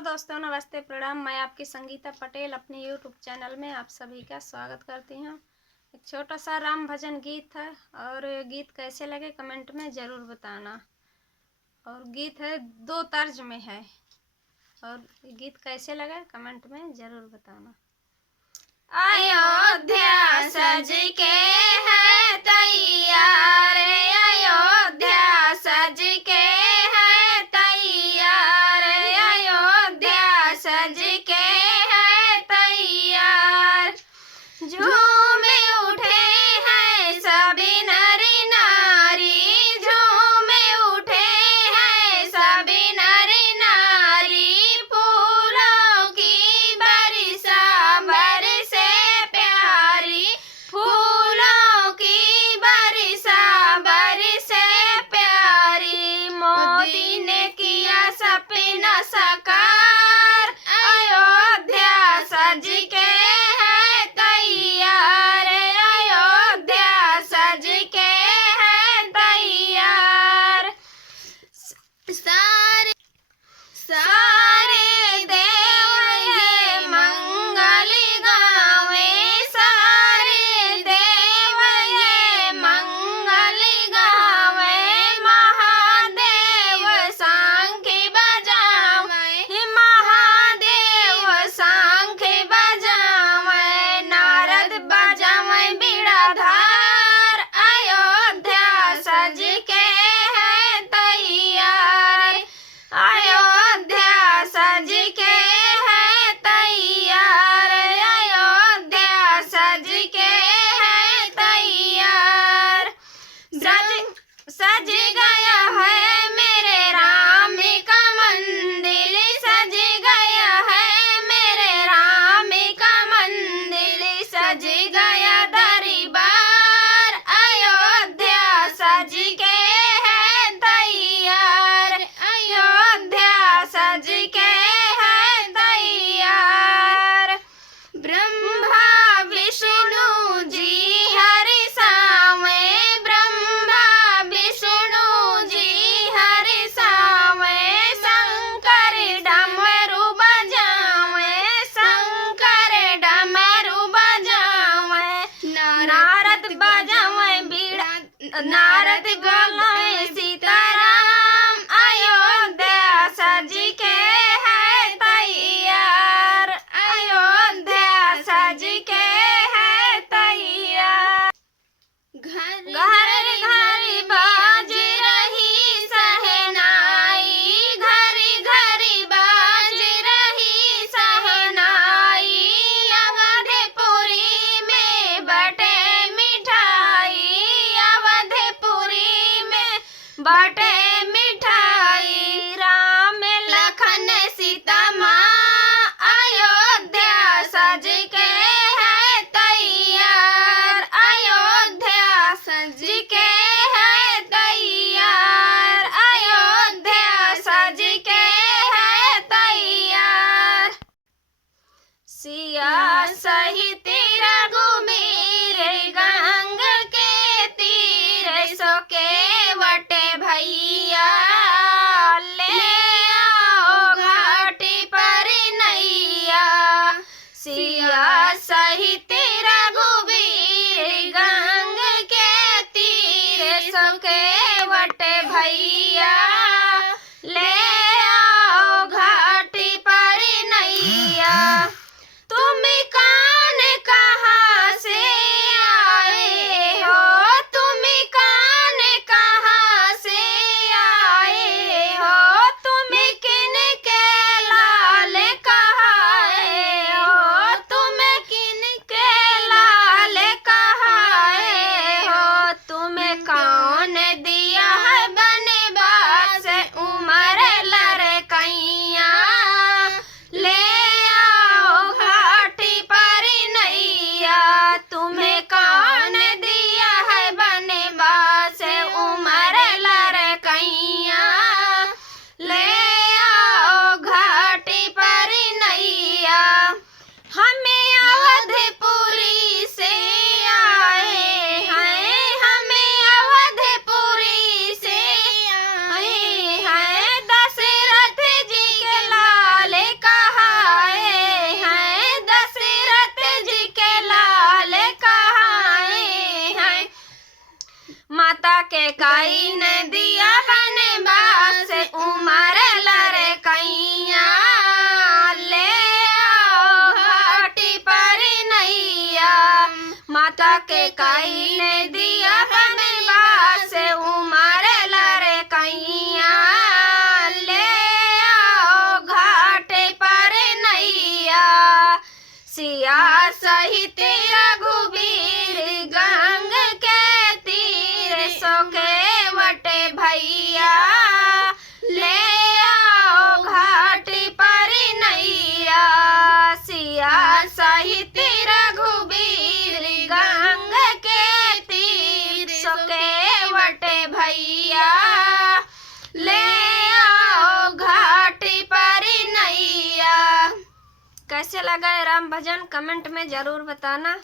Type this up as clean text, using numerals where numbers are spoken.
हेलो दोस्तों, नमस्ते, प्रणाम। मैं आपकी संगीता पटेल अपने यूट्यूब चैनल में आप सभी का स्वागत करती हूँ। एक छोटा सा राम भजन गीत है और गीत कैसे लगे कमेंट में ज़रूर बताना। और गीत है दो तर्ज में है और गीत कैसे लगे कमेंट में ज़रूर बताना। अयोध्या सज के है तैयार, अयोध्या सज के है तैयार, अयोध्या सज के है तैयार। झूमे उठे हैं सभी नर नारी, झूमे उठे हैं सभी नर नारी। फूलों की बरसा बरसे प्यारी, फूलों की बरसा बरसे प्यारी। मोदी ने किया सपना साकार, अयोध्या सज के है तैयार, अयोध्या सज के है तैयार। सारे सारे देव ये मंगल गावे, सारे देव ये मंगल गावे। महादेव शंख बजावे, महादेव शंख बजावे। नारद बजावे बीड़ाधार, अयोध्या सज के है तैयार, अयोध्या सज के है तैयार, अयोध्या सज के है तैयार। सज गया है मेरे राम का मंदिर, सज गया है मेरे राम का मंदिर, सज गया दरबार, अयोध्या सज के है तैयार, अयोध्या सज के है तैयार। ब्रह्मा विष्णु जी हरि सावे, ब्रह्मा विष्णु जी हरि सावे। शंकर डमरू बजावे, शंकर डमरू बजावे। नारद बजावे बीड़ा, नारद बोले सीताराम, अयोध्या सज के है तैयार, अयोध्या सज के है तैयार। घर घर बाज रही सहनाई, घर घर बाज रही सहनाई। अवधपुरी में बटे मिठाई, अवधपुरी में बटे मिठाई। राम लखन सीता माँ, अयोध्या सज के है तैयार, अयोध्या सज के है तैयार, अयोध्या सज के है तैयार। सिया सहित रघुबीर गंग के तीर, सो के वटे भैया ले आओ घाटी पर नैया। सिया सहित रघुबीर गंग के तीर, सो के वटे भैया ले आओ घाटी पर नैया। तुम कौन कहाँ से आए हो, तुम कौन कहाँ से आए हो। तुम किन के लाल कहाए हो, तुम किन के लाल कहाए हो। तुम्हें कौन दिया है बनवा के काई ने दिया बनवा से उमर लरे कैया ले आओ घाट पर नैया सिया सहित रघुबीर गंग के तीर सोके वटे भैया ले आओ घाट पर नैया सिया सहित रघुबीर गंग के तीर सोके वटे भैया ले आओ घाट पर नैया। कैसे लगा है राम भजन कमेंट में ज़रूर बताना।